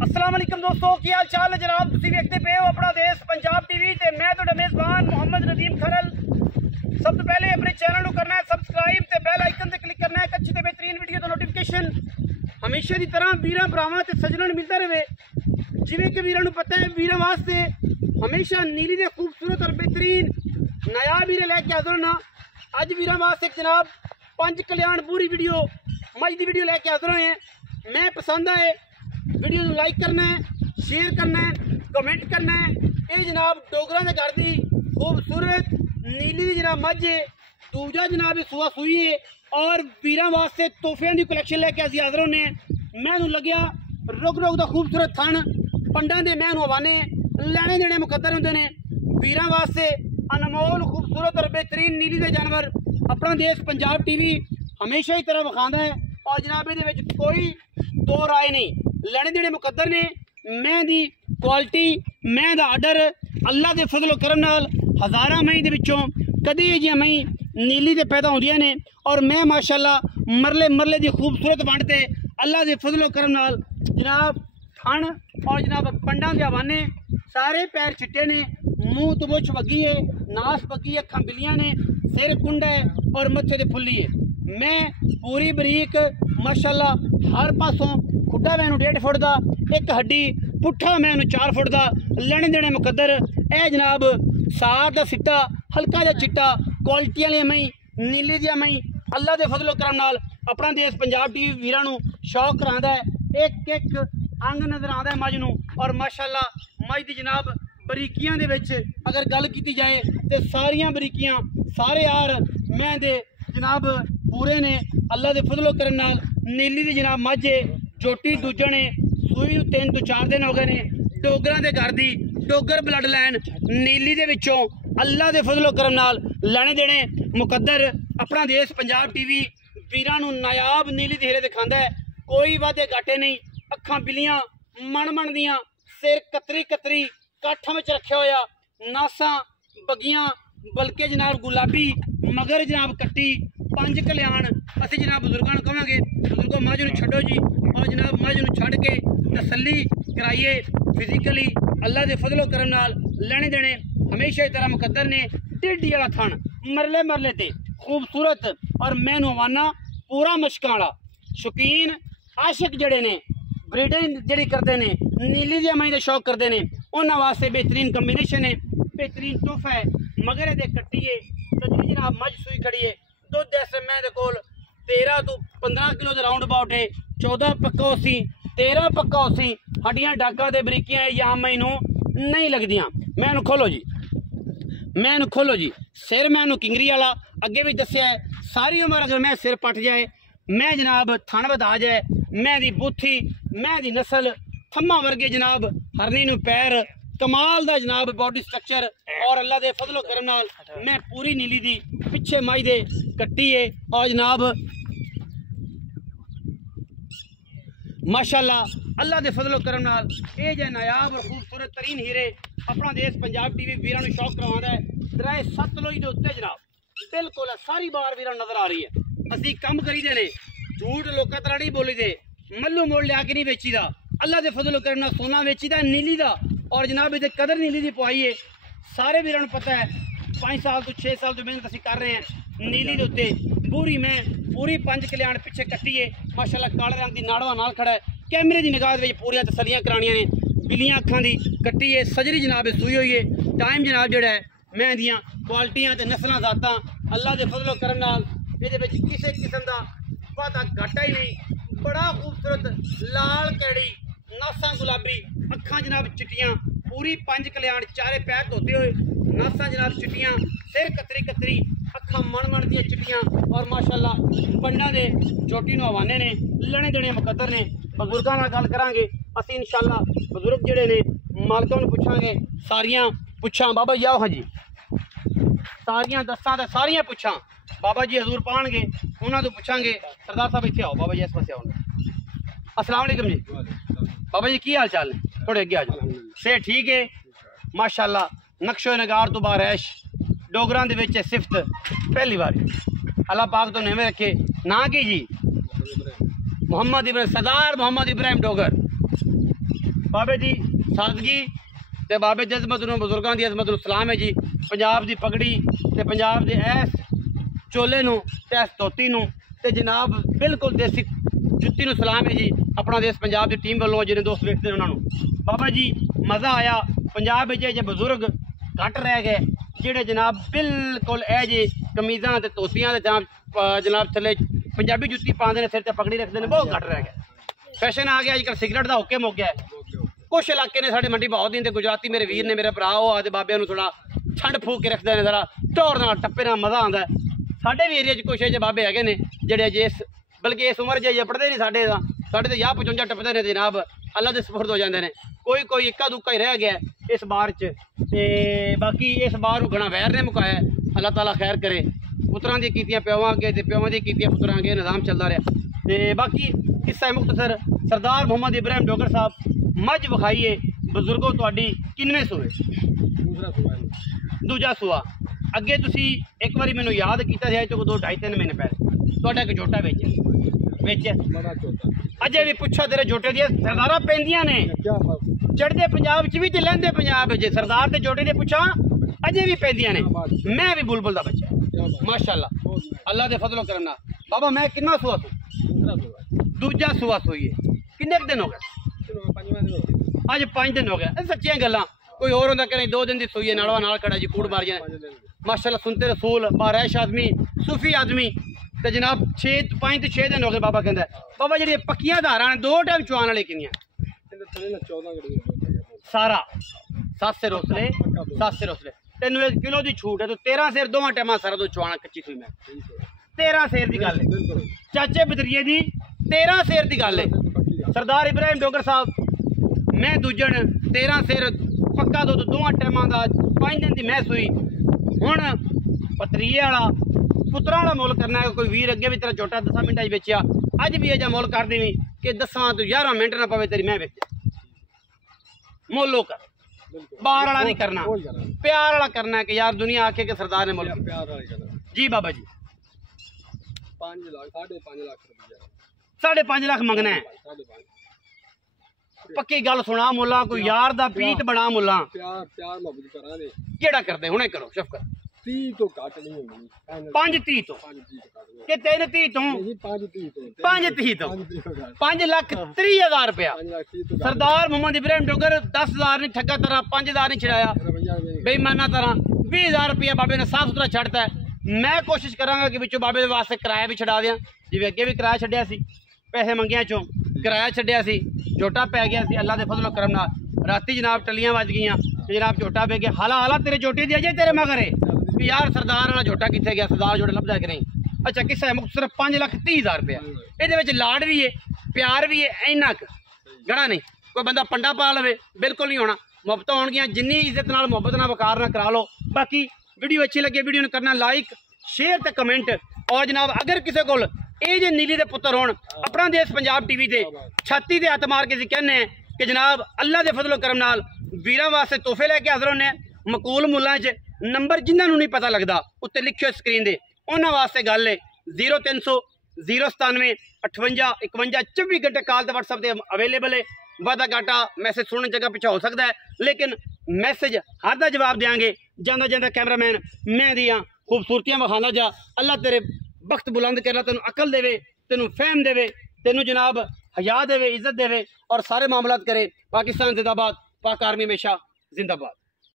अस्सलाम वालेकुम दोस्तों, की हाल चाल है जनाब। तुसीं वेखदे पे हो अपना देश पंजाब टीवी ते मैं तुहाडा मेज़बान मोहम्मद नदीम खरल। सब तो पहले अपने चैनल को करना है सबसक्राइब ते बेल आइकन ते क्लिक करना है एक अच्छी ते बेहतरीन वीडियो दा नोटिफिकेशन हमेशा की तरह वीरां भरावां ते सज्जणां नूं मिलता रहे। जिवें कि वीरां नूं पता है वीरां वास्ते हमेशा नीली दे खूबसूरत और बेहतरीन नायाब हीरे लैके हाज़र होना। अज वीरां वास्ते जनाब पंज कल्याण पूरी वीडियो मज की वीडियो लैके हाज़र होए हैं। मैं पसंद आए वीडियो को लाइक करना है, शेयर करना है, कमेंट करना है। ये जनाब डोगरा के घर की खूबसूरत नीली की जनाब मझ है। दूजा जनाब सुआ सूई है और वीरां वास्ते तोहफियां की कलैक्शन लैके असीं हाज़र होने। मैं लग्या रुक रुक का खूबसूरत थन पंडा के मैं हवाने लैने देने मुकद्दर होंगे ने। वीरां वास्ते अनमोल खूबसूरत और बेहतरीन नीली के जानवर अपना देश पंजाब टीवी हमेशा ही तरह विखाता है और जनाब ये कोई दो राय नहीं। लैने देने मुकद्दर ने। मैं दी क्वालिटी मैं दा आर्डर अल्लाह के फजलो करम नाल हज़ारां मई दे विचों कदी जिहियां मई नीली दे पैदा होंदियां ने और मैं माशाअल्लाह मरले मरले दी खूबसूरत वंड ते अल्लाह के फजलो करम नाल जनाब थन और जनाब पंडां दे हवाने सारे पैर चिट्टे ने, मूँह तो मुछ वगी है, नास वगी है, अखां बिलियां ने, सिर कुंडा है और मत्थे ते फुल्ली है। मैं पूरी बरीक माशाअल्लाह हर पासों खुड्डा मैनू 1.5 फुट का, एक हड्डी पुट्ठा मैनू 4 फुट का, लैने देने मुकद्दर। ए जनाब सार का सिट्टा हल्का जा चिट्टा क्वालिटी वाली मई नीली दी मई अल्लाह के फजलो करम नाल अपना देश पंजाब टीवी वीरां नूं शौक करांदा है। एक एक अंग नजर आंदा है मझ नूं और माशाअल्लाह मझ दी जनाब बरीकियां दे विच अगर गल की जाए तो सारियां बरीकियां सारे यार मैं दे जनाब पूरे ने अल्लाह के फजलो करम नाल। नीली दी जनाब मझ जोटी दूजन ने सूई 3 तो 4 दिन हो गए ने। डोगरां दे घर दी डोगर ब्लड लाइन नीली दे विचों अल्लाह के फजलो करम नाल लैने देने मुकद्दर अपना देश पंजाब टीवी वीरां नूं नायाब नीली दे हीरे दिखांदा है। कोई वादे घाटे नहीं, अखां बिलियां मन मन दियां, सिर कतरी कतरी काठा में रखा होया, नासां बगियां बल्कि जनाब गुलाबी मगर जनाब कट्टी पंज कल्याण। असीं जनाब बुजुर्गों को कहांगे बुजुर्गों मझ नूं छड्डो जी और जनाब मझ नूं छड्ड के तसल्ली कराइए। फिजिकली अल्लाह के फजलो करम नाल लैने देने हमेशा ही तरह मुकद्दर ने। ढिड्डी वाला थन मरले मरले ते खूबसूरत और मैं हवाना पूरा मशकां वाला। शौकीन आशिक जड़े ने ब्रीडिंग जड़ी करते हैं नीली दी मई दे शौक करते हैं उन्होंने वास्ते बेहतरीन कम्बीनेशन है, बेहतरीन तोहफा है। मगर ये कट्टी है तजरी जनाब मझ सूई खड़ी है। दुध इस मैं कोल 13 तो 15 किलो के राउंड अबाउट है। 14 पक्का उसी 13 पक्का उसी हड्डियां डाका दे बरीकियां या मैनू नहीं लगदियां। मैनू खोलो जी, मैनू खोलो जी। सिर मैनू किंगरी वाला अगे भी दसिया है। सारी उम्र अगर मैं सिर पट जाए मैं जनाब थन बधा जाए मैं दी बुथी मैं दी नस्ल थम्मा वर्गे जनाब हरनी नू पैर कमाल दा जनाब बॉडी स्ट्रक्चर और अल्लाह के फजलो करम नाल मैं पूरी नीली दी पिछे माई दे कट्टी है और जनाब माशाअल्लाह अल्लाह के फजलो करम नाल ये जे नायाब और खूबसूरत तरीन हीरे अपना देश पंजाब टीवी वीरां नूं शौक करवांदा है। दराए सतलुज दे उत्ते जनाब बिल्कुल सारी बार वीरां नजर आ रही है। असीं कम करी दे ने झूठ लोकां तरह नहीं बोली दे, मल्लू मोड़ लिया के नहीं बेची दा। अल्लाह के फजलो करम नाल सोना बेची दा नीली दा और जनाब ये कदर नीली की पवाई है। सारे वीरां नूं पता है 5 साल तो 6 साल तो मेहनत असीं कर रहे हैं नीली के उत्ते। बूरी मैं पूरी पंज कल्याण पिछे कट्टी है माशाअल्लाह काले रंग की नाड़वा नाल खड़ा है। कैमरे की निगाह में पूरी तसलियां करानियां ने। बिलियां अखां की कट्टी है सजरी जनाब सूई हुई है। टाइम जनाब जोड़ा है मैं दियाँ क्वालिटियां ते नस्लां जातां अल्लाह के फजलो करम नाल ये किसी किस्म का वादा घाटा ही नहीं। बड़ा खूबसूरत लाल कैड़ी नासां गुलाबी अखां जनाब चिट्टियां पूरी पंज कल्याण चारे पैर धोते हुए नासां जनाब चिट्टियां सिर कतरी कतरी अखां मन मन दियां चिट्टियां और माशाअल्लाह पंडा दे चोटी नूं हवाने ने लैने देने मुकद्दर ने। बजुर्गों नाल गल करांगे असीं इंशाअल्लाह बजुर्ग जिहड़े ने मालकां नूं पुछांगे सारियां पुछां बाबा जी आओ। हाँ जी सारियां दसां ते सारियां पुछां बाबा जी हजूर पाणगे उन्हां तों पुछांगे। सरदार साहब इत्थे आओ, बाबा जी इस पासे आओ। अस्सलाम वालेकुम जी बाबा जी की हाल चाल है? थोड़े अगे आ जाओ। से ठीक है माशाअल्लाह नक्शो नगार तो बारैश डोगरां दे विच सिफत पहली बार अल्लाह पाक तो नेवे रखे। ना की जी मोहम्मद इब्राहिम सरदार मोहम्मद इब्राहिम डोगर बाबे की सादगी ते बाबे की अजमत नूं बुजुर्गों की अजमत नूं सलाम है जी। पंजाब की पगड़ी ते पंजाब के ऐस चोले नूं ते ऐस धोती नूं ते जनाब बिल्कुल देसी जुत्ती नूं सलाम है जी। अपना देश पंजाब की टीम वालों जिन्हें दोस्त वेखते उन्होंने बाबा जी मज़ा आया। पंजाब में जे बुजुर्ग घट रह गए जेडे जनाब बिल्कुल ए जी कमीज़ां ते धोतियां ते जनाब थले पंजाबी जुत्ती पाते हैं, सिर ते पगड़ी रखते हैं, बहुत घट रह गए। फैशन आ गया अजकल, सिगरेट का हुक्म हो गया है। कुछ इलाके ने साढ़े मंडी बहुत दिन गुजराती मेरे वीर ने मेरे भरा वो आते बाबे थोड़ा ठंड फूक के रखते हैं, जरा टोर नाल टप्पे नाल मज़ा आता है। साढ़े भी एरिया कुछ जो बाबे है ने जेडे जिस बल्कि इस उम्र जे पढ़ते नहीं साढ़े तो 50-55 टप्पते हैं जनाब अल्लाह के सपुर्द हो जाते हैं। कोई इक्का दुक्का ही रह गया इस बार च ते बाकी इस बार घना वैर ने मुकाया। अल्लाह ताला खैर करे। पुत्रां दी कीतियां प्योवां अगे ते प्योवां दी कीतियां पुत्रां अगे निज़ाम चलता रहा। ते बाकी किस्सा मुख्तसर सरदार मोहम्मद इब्राहिम डोगर साहब मझ विखाइए बजुर्गों तुहाडी किनवें सूए? दूजा सूआ। अगे तुसी एक बारी मैनू याद किया तो 2-2.5-3 महीने पहले तुहाडा एक जोटा बेच अजे भी पुछा तेरे जोटे दी सरदारा पैंदियां ने चढ़ते पंजाब च भी ते लैंदे पंजाब च सरदार ते जोटे दी पुछा अजे भी पैंदियां ने। मैं भी बुलबुल दा बच्चा माशाअल्लाह अल्लाह दे फजलो करम नाल। बाबा मैं किन्ना सूआ सू? दूजा सूआ सूई है। किन्ने दिन हो गए? अज 5 दिन हो गए। सच्चियां गल्लां कोई और होंदा करें 2 दिन दी सूई है नालवा नाल खड़ा जी कूड़ मार जाए माशाअल्लाह। सुनते रसूल बारैश आदमी सूफी आदमी ते जनाब 5 ते 6 दिन हो गए। बाबा कहता है बाबा जी पक्कियां धारा ने 2 टाइम चुआन वाली किनियां सारा 7 सेर उसले 7 सेर उसले तेन 1 किलो की छूट है तो 13 सेर 2 टाइम सारा तो चुआना कच्ची सूई में 13 सेर की गल है। चाचे बदरिए की 13 सेर की गल है। सरदार इब्राहिम डोगर साहब मैं दूजन 13 सेर पक्का दुध 2 टाइम का 5 दिन की मैं सूई। हुण पतरीए वाला पुत्रा वाला मुल करना है। कोई वीर अगे भी तेरा छोटा 10 मिनट बेचिया अज भी यह मुल कर देवी कि 10 तो 11 मिनट ना पवे तेरी मैं बेच मुल कर। बाहर वाला नहीं करना, प्यार वाला करना है कि यार दुनिया आके के सरदार ने मुल जी। बाबा जी 5 लाख 5.5 लाख रुपया 5.5 लाख मंगना है। पक्की गल सुना मुला कोई यार दा प्रीत बना मुला प्यार मोहब्बत करांगे केड़ा करदे हुणे करो शफकत 30 तो घट नहीं होनी 5-30 तो कि 3-30 तो 5-30 तो 5,30,000 रुपया। सरदार मोहम्मद इब्राहिम डोगर 10,000 नहीं ठगा तरह 5,000 नहीं छड़ाया बेईमाना तरह 20,000 रुपया बाबे ने साफ सुथरा छड़ता है। मैं कोशिश करांगा कि विचों बाबे वास्ते किराया भी छड़ा दियां जिवें अगे भी किराया छड्डिया सी पैसे मंगिया चों किराया छड्डिया सी झोटा पै गया सी अल्लाह दे फजलो करम नाल। राती जनाब टलियां वज गईयां जनाब झोटा पै गया। हाला तेरे झोटे दी अजे तेरे मगर है कि यार सरदार वाला झोटा कित्थे गया सरदार झोटा लभदा कि नहीं। अच्छा किस्सा है मुख्तसर 5,30,000 रुपया ये लाड भी है प्यार भी है इन्ना गड़ा नहीं। कोई बंदा पंडा पा लवे बिल्कुल नहीं होना। मुहब्बत होणगियां जिन्नी इज्जत नाल मुहब्बत नाल वकार ना करा लो। बाकी वीडियो अच्छी लगे वीडियो ने करना लाइक शेयर ते कमेंट। और जनाब अगर किसी को ये जे नीली दे पुत्र होण अपना देश पंजाब टीवी ते छाती दे हत्थ मार के असीं कहने कि जनाब अल्लाह दे फजलो करम नाल वीरां वास्ते तोहफे लैके हाज़र होने मकूल मुल्लां च नंबर जिन्होंने नहीं पता लगता उत्ते लिखियो स्क्रीन दे उन्होंने वास्ते गल है 0300 097 58 51 24 घंटे कॉल तो व्हाट्सएप से अवेलेबल है। वादा घाटा मैसेज सुनने जगह पिछा हो सकता है लेकिन मैसेज हर का जवाब देंगे। जाता जाता कैमरामैन मैं दियाँ खूबसूरतियाँ विखाना जा। अल्लाह तेरे वक्त बुलंद करना तेन अकल देवे तेन फहम देवे तेन जनाब हया देवे इज्जत देवे और सारे मामलात करे। पाकिस्तान जिंदाबाद पाक आर्मी हमेशा जिंदाबाद।